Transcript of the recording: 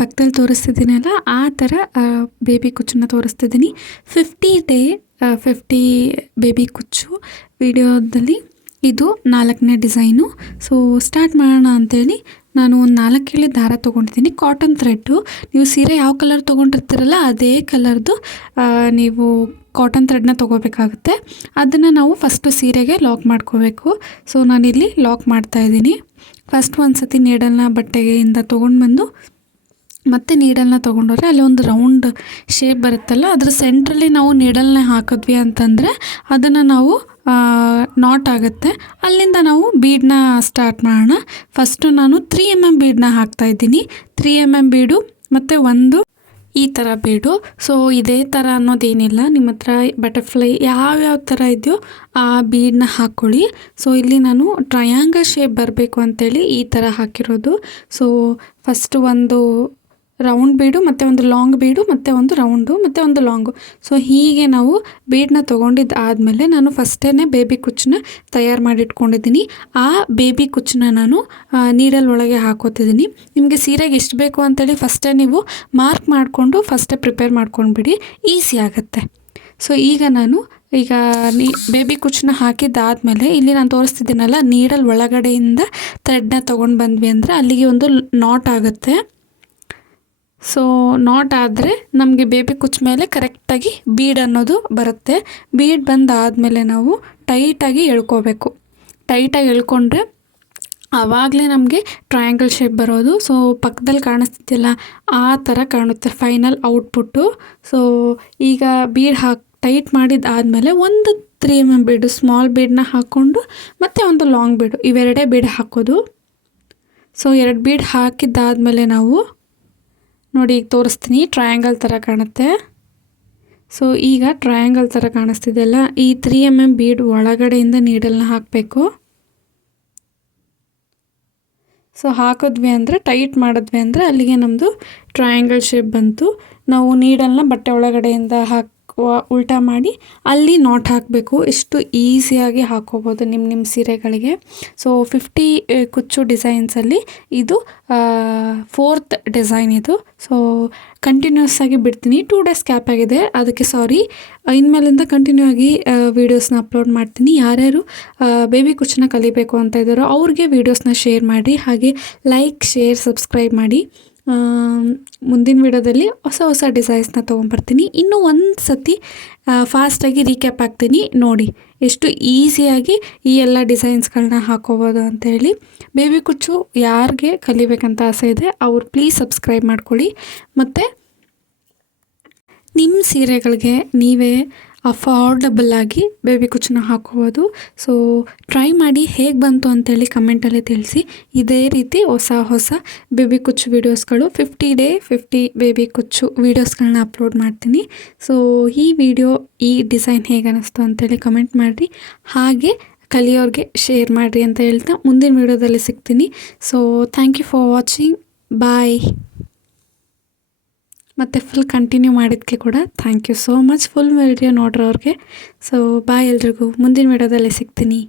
ಪಕ್ಕದಲ್ಲಿ ತೋರಿಸ್ತಿದ್ದೀನಲ್ಲ ಆ ಥರ ಬೇಬಿ ಕುಚ್ಚನ್ನ ತೋರಿಸ್ತಿದ್ದೀನಿ. 50 ಬೇಬಿ ಕುಚ್ಚು ವಿಡಿಯೋದಲ್ಲಿ ಇದು 4ನೇ ಡಿಸೈನು. ಸೊ ಸ್ಟಾರ್ಟ್ ಮಾಡೋಣ ಅಂತೇಳಿ ನಾನು ಒಂದು 4 ಎಳೆ ದಾರ ತೊಗೊಂಡಿದ್ದೀನಿ. Cotton thread. ನೀವು ಸೀರೆ ಯಾವ ಕಲರ್ ತೊಗೊಂಡಿರ್ತೀರಲ್ಲ ಅದೇ ಕಲರ್ದು ನೀವು ಕಾಟನ್ ಥ್ರೆಡ್ನ ತೊಗೋಬೇಕಾಗುತ್ತೆ. ಅದನ್ನು ನಾವು ಫಸ್ಟು ಸೀರೆಗೆ ಲಾಕ್ ಮಾಡ್ಕೋಬೇಕು. ಸೊ ನಾನಿಲ್ಲಿ ಲಾಕ್ ಮಾಡ್ತಾಯಿದ್ದೀನಿ. ಫಸ್ಟ್ ಒಂದು ಸತಿ ನೀಡಲ್ನ ಬಟ್ಟೆಯಿಂದ ತೊಗೊಂಡು ಬಂದು ಮತ್ತು ನೀಡಲ್ನ ತೊಗೊಂಡೋದ್ರೆ ಅಲ್ಲಿ ಒಂದು ರೌಂಡ್ ಶೇಪ್ ಬರುತ್ತಲ್ಲ, ಅದ್ರ ಸೆಂಟ್ರಲ್ಲಿ ನಾವು ನೀಡಲ್ನ ಹಾಕಿದ್ವಿ ಅಂತಂದರೆ ಅದನ್ನು ನಾವು ನಾಟ್ ಆಗುತ್ತೆ. ಅಲ್ಲಿಂದ ನಾವು ಬೀಡನ್ನ ಸ್ಟಾರ್ಟ್ ಮಾಡೋಣ. ಫಸ್ಟು ನಾನು 3 mm ಬೀಡನ್ನ ಹಾಕ್ತಾಯಿದ್ದೀನಿ. 3 mm ಬೀಡು ಮತ್ತು ಒಂದು ಈ ಥರ ಬೀಡು. ಸೊ ಇದೇ ಥರ ಅನ್ನೋದೇನಿಲ್ಲ, ನಿಮ್ಮ ಹತ್ರ ಬಟರ್ಫ್ಲೈ ಯಾವ್ಯಾವ ಥರ ಇದೆಯೋ ಆ ಬೀಡನ್ನ ಹಾಕ್ಕೊಳ್ಳಿ. ಸೊ ಇಲ್ಲಿ ನಾನು ಟ್ರಯಾಂಗಲ್ ಶೇಪ್ ಬರಬೇಕು ಅಂತೇಳಿ ಈ ಥರ ಹಾಕಿರೋದು. ಸೊ ಫಸ್ಟು ಒಂದು ರೌಂಡ್ ಬೀಡು ಮತ್ತು ಒಂದು ಲಾಂಗ್ ಬೀಡು ಮತ್ತು ಒಂದು ರೌಂಡು ಮತ್ತು ಒಂದು ಲಾಂಗು. ಸೊ ಹೀಗೆ ನಾವು ಬೀಡನ್ನ ತೊಗೊಂಡಿದ್ದಾದಮೇಲೆ ನಾನು ಫಸ್ಟೇ ಬೇಬಿ ಕುಚ್ಚನ್ನ ತಯಾರು ಮಾಡಿಟ್ಕೊಂಡಿದ್ದೀನಿ. ಆ ಬೇಬಿ ಕುಚ್ಚನ್ನ ನಾನು ನೀಡಲ್ ಒಳಗೆ ಹಾಕೋತಿದ್ದೀನಿ. ನಿಮಗೆ ಸೀರೆಗೆ ಎಷ್ಟು ಬೇಕು ಅಂತೇಳಿ ಫಸ್ಟೇ ನೀವು ಮಾರ್ಕ್ ಮಾಡಿಕೊಂಡು ಫಸ್ಟೇ ಪ್ರಿಪೇರ್ ಮಾಡ್ಕೊಂಡ್ಬಿಡಿ, ಈಸಿ ಆಗುತ್ತೆ. ಸೊ ಈಗ ನಾನು ಬೇಬಿ ಕುಚ್ಚನ್ನ ಹಾಕಿದ್ದಾದಮೇಲೆ ಇಲ್ಲಿ ನಾನು ತೋರಿಸ್ತಿದ್ದೀನಲ್ಲ, ನೀಡಲ್ ಒಳಗಡೆಯಿಂದ ಥ್ರೆಡ್ನ ತೊಗೊಂಡು ಬಂದ್ವಿ ಅಂದರೆ ಅಲ್ಲಿಗೆ ಒಂದು ನಾಟ್ ಆಗುತ್ತೆ. ಸೊ ನಾಟ್ ಆದರೆ ನಮಗೆ ಬೇಬಿ ಕುಚ್ಚ ಮೇಲೆ ಕರೆಕ್ಟಾಗಿ ಬೀಡ್ ಅನ್ನೋದು ಬರುತ್ತೆ. ಬೀಡ್ ಬಂದಾದಮೇಲೆ ನಾವು ಟೈಟಾಗಿ ಎಳ್ಕೋಬೇಕು. ಟೈಟಾಗಿ ಎಳ್ಕೊಂಡ್ರೆ ಆವಾಗಲೇ ನಮಗೆ ಟ್ರಯಾಂಗಲ್ ಶೇಪ್ ಬರೋದು. ಸೊ ಪಕ್ಕದಲ್ಲಿ ಕಾಣಿಸ್ತಿದ್ಯಲ್ಲ ಆ ಥರ ಕಾಣುತ್ತೆ ಫೈನಲ್ ಔಟ್ಪುಟ್ಟು. ಸೊ ಈಗ ಬೀಡ್ ಟೈಟ್ ಮಾಡಿದ್ದಾದಮೇಲೆ ಒಂದು 3 mm ಬೀಡು ಸ್ಮಾಲ್ ಬೀಡನ್ನ ಹಾಕ್ಕೊಂಡು ಮತ್ತು ಒಂದು ಲಾಂಗ್ ಬೀಡು, ಇವೆರಡೇ ಬೀಡ್ ಹಾಕೋದು. ಸೊ 2 ಬೀಡ್ ಹಾಕಿದ್ದಾದಮೇಲೆ ನಾವು ನೋಡಿ ಈಗ ತೋರಿಸ್ತೀನಿ, ಟ್ರಯಾಂಗಲ್ ಥರ ಕಾಣುತ್ತೆ. ಸೊ ಈಗ ಟ್ರಯಾಂಗಲ್ ಥರ ಕಾಣಿಸ್ತಿದೆಯಲ್ಲ, ಈ 3 mm ಬೀಡ್ ಒಳಗಡೆಯಿಂದ ನೀಡಲ್ನ ಹಾಕಬೇಕು. ಸೊ ಹಾಕಿದ್ವಿ ಅಂದರೆ ಟೈಟ್ ಮಾಡಿದ್ವಿ ಅಂದರೆ ಅಲ್ಲಿಗೆ ನಮ್ಮದು ಟ್ರಯಾಂಗಲ್ ಶೇಪ್ ಬಂತು. ನಾವು ನೀಡಲ್ನ ಬಟ್ಟೆ ಒಳಗಡೆಯಿಂದ ಉಲ್ಟಾ ಮಾಡಿ ಅಲ್ಲಿ ನಾಟ್ ಹಾಕಬೇಕು. ಎಷ್ಟು ಈಸಿಯಾಗಿ ಹಾಕೋಬೋದು ನಿಮ್ಮ ಸೀರೆಗಳಿಗೆ. ಸೊ 50 ಕುಚ್ಚು ಡಿಸೈನ್ಸಲ್ಲಿ ಇದು 4th ಡಿಸೈನ್ ಇದು. ಸೊ ಕಂಟಿನ್ಯೂಸ್ ಆಗಿ ಬಿಡ್ತೀನಿ. 2 days ಗ್ಯಾಪ್ ಆಗಿದೆ, ಅದಕ್ಕೆ ಸಾರಿ. ಇನ್ಮೇಲಿಂದ ಕಂಟಿನ್ಯೂ ಆಗಿ ವೀಡಿಯೋಸ್ನ ಅಪ್ಲೋಡ್ ಮಾಡ್ತೀನಿ. ಯಾರ್ಯಾರು ಬೇಬಿ ಕುಚ್ಚನ್ನ ಕಲಿಬೇಕು ಅಂತ ಇದ್ದಾರೋ ಅವ್ರಿಗೆ ವೀಡಿಯೋಸ್ನ ಶೇರ್ ಮಾಡಿ, ಹಾಗೆ ಲೈಕ್, ಶೇರ್, ಸಬ್ಸ್ಕ್ರೈಬ್ ಮಾಡಿ. ಮುಂದಿನ ವಿಡಿಯೋದಲ್ಲಿ ಹೊಸ ಡಿಸೈನ್ಸ್ನ ತೊಗೊಂಬರ್ತೀನಿ. ಇನ್ನೂ ಒಂದು ಸತಿ ಫಾಸ್ಟಾಗಿ ರೀಕ್ಯಾಪ್ ಆಗ್ತೀನಿ ನೋಡಿ, ಎಷ್ಟು ಈಸಿಯಾಗಿ ಈ ಎಲ್ಲ ಡಿಸೈನ್ಸ್ಗಳನ್ನ ಹಾಕೋಬೋದು ಅಂತೇಳಿ. ಬೇಬಿ ಕುಚ್ಚು ಯಾರಿಗೆ ಕಲಿಬೇಕಂತ ಆಸೆ ಇದೆ ಅವ್ರು ಪ್ಲೀಸ್ ಸಬ್ಸ್ಕ್ರೈಬ್ ಮಾಡ್ಕೊಳ್ಳಿ. ಮತ್ತು ನಿಮ್ಮ ಸೀರೆಗಳಿಗೆ ನೀವೇ ಅಫೋರ್ಡಬಲ್ ಆಗಿ ಬೇಬಿ ಕುಚ್ಚನ್ನ ಹಾಕೋಬೋದು. ಸೊ ಟ್ರೈ ಮಾಡಿ, ಹೇಗೆ ಬಂತು ಅಂತೇಳಿ ಕಮೆಂಟಲ್ಲಿ ತಿಳಿಸಿ. ಇದೇ ರೀತಿ ಹೊಸ ಬೇಬಿ ಕುಚ್ಚು ವೀಡಿಯೋಸ್ಗಳು 50 ಬೇಬಿ ಕುಚ್ಚು ವೀಡಿಯೋಸ್ಗಳನ್ನ ಅಪ್ಲೋಡ್ ಮಾಡ್ತೀನಿ. ಸೊ ಈ ಡಿಸೈನ್ ಹೇಗೆ ಅನ್ನಿಸ್ತು ಅಂತೇಳಿ ಕಮೆಂಟ್ ಮಾಡಿರಿ, ಹಾಗೆ ಕಲಿಯೋರಿಗೆ ಶೇರ್ ಮಾಡಿರಿ ಅಂತ ಹೇಳ್ತಾ ಮುಂದಿನ ವೀಡಿಯೋದಲ್ಲಿ ಸಿಗ್ತೀನಿ. So thank you for watching. Bye. ಮತ್ತು ಫುಲ್ ಕಂಟಿನ್ಯೂ ಮಾಡಿದ್ದಕ್ಕೆ ಕೂಡ thank you so much, full video ನೋಡ್ರವ್ರಿಗೆ. ಸೊ ಬಾಯ್ ಎಲ್ರಿಗೂ, ಮುಂದಿನ ವಿಡಿಯೋದಲ್ಲಿ ಸಿಗ್ತೀನಿ.